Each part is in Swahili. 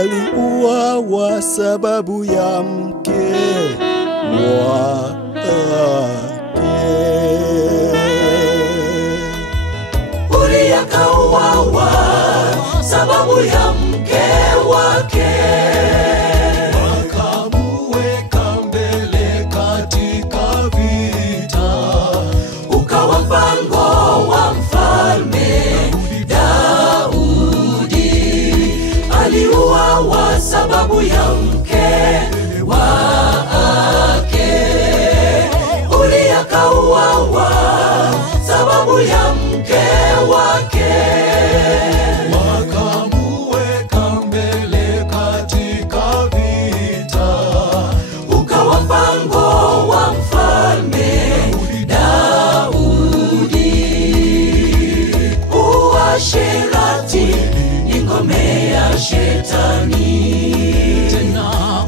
aliuawa sababu ya mke wake. Uria kauawa sababu ya mke wake. Wakamuweka mbele katika vita, Ukawa mpango wa mfalme Daudi. Aliuawa sababu ya mke wake. Uria kauawa sababu ya mke wake. wakamuweka mbele katika vita, Ukawa mpango wa mfalme Daudi. Uasherati ni ngome ya shetani,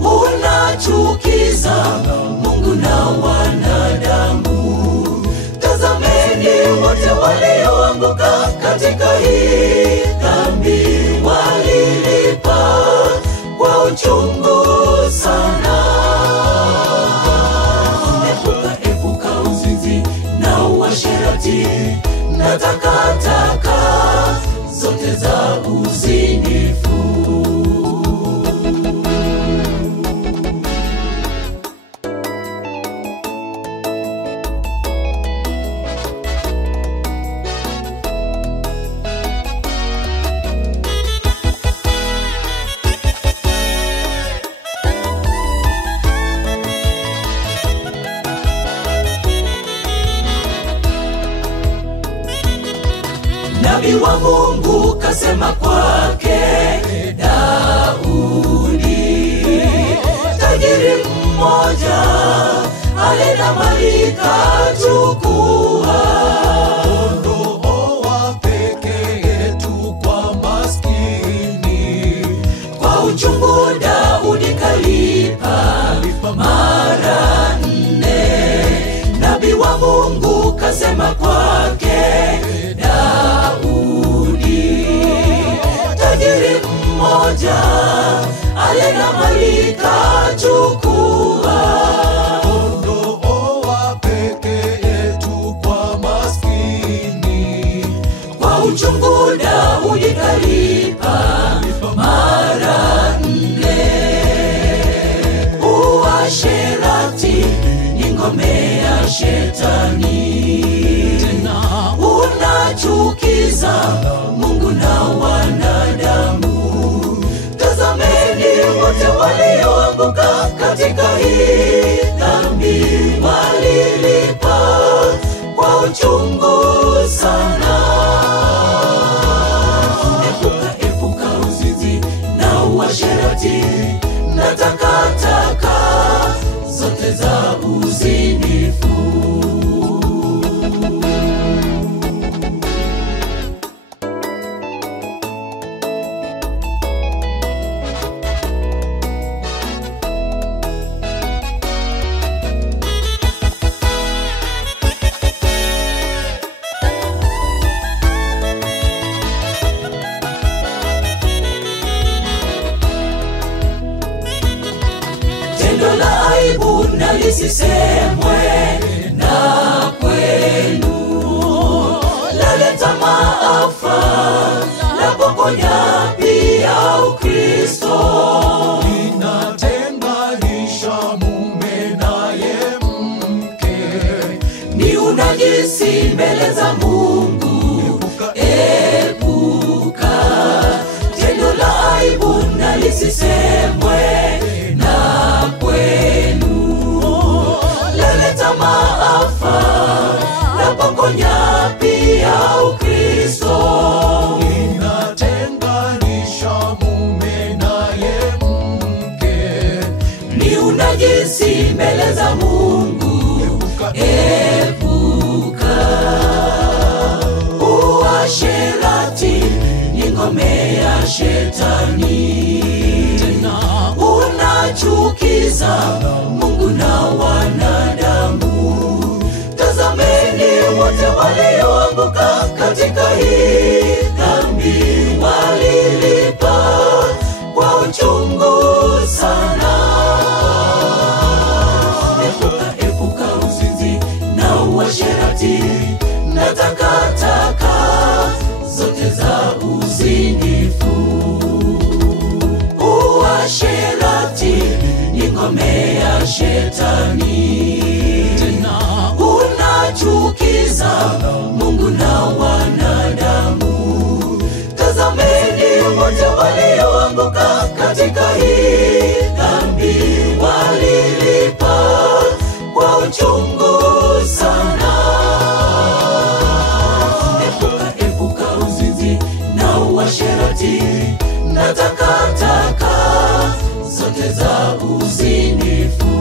unachukiza Mungu na wanadamu. Tazameni wote walioanguka katika hii dhambi, walilipa kwa uchungu sana. Epuka uzinzi na uasherati na takataka zote za uzinifu. Nabii wa Mungu kasema kwake Daudi, tajiri mmoja alena mali kachukua. Kondoo wa pekee yetu kwa maskini, Kwa uchungu Daudi kalipa mara 4. Nabii wa Mungu kasema kwake Daudi, tajiri mmoja alena mali kachukua. kondoo wa pekee yetu kwa maskini, Kwa uchungu Daudi kalipa mara 4. Uasherati ni ngome ya shetani, unachukiza Mungu na wanadamu. Tazameni wote walioanguka katika hii dhambi, walilipa kwa uchungu sana. Epuka uzinzi na uasherati na takataka zote za uzinifu. Tendo la aibu na lisisemwe na kwenu, laleta maafa, lapokonya pia Ukristo. inatenganisha mume naye mke, Ni unajisi mbele za Mungu. Epuka tendo la aibu na lisisemwe na kwenu, laleta maafa, lapokonya pia Ukristo. inatenganisha mume naye mke, Ni unajisi mbele za Mungu. Epuka uasherati ni ngome ya shetani, unachukiza Mungu na wanadamu. Tazameni wote walioanguka katika hii dhambi, walilipa kwa uchungu shetani. Unachukiza Mungu na wanadamu. Tazameni wote walioanguka katika hii dhambi, walilipa kwa uchungu sana. Epuka uzinzi na uasherati na takataka zote za uzinifu.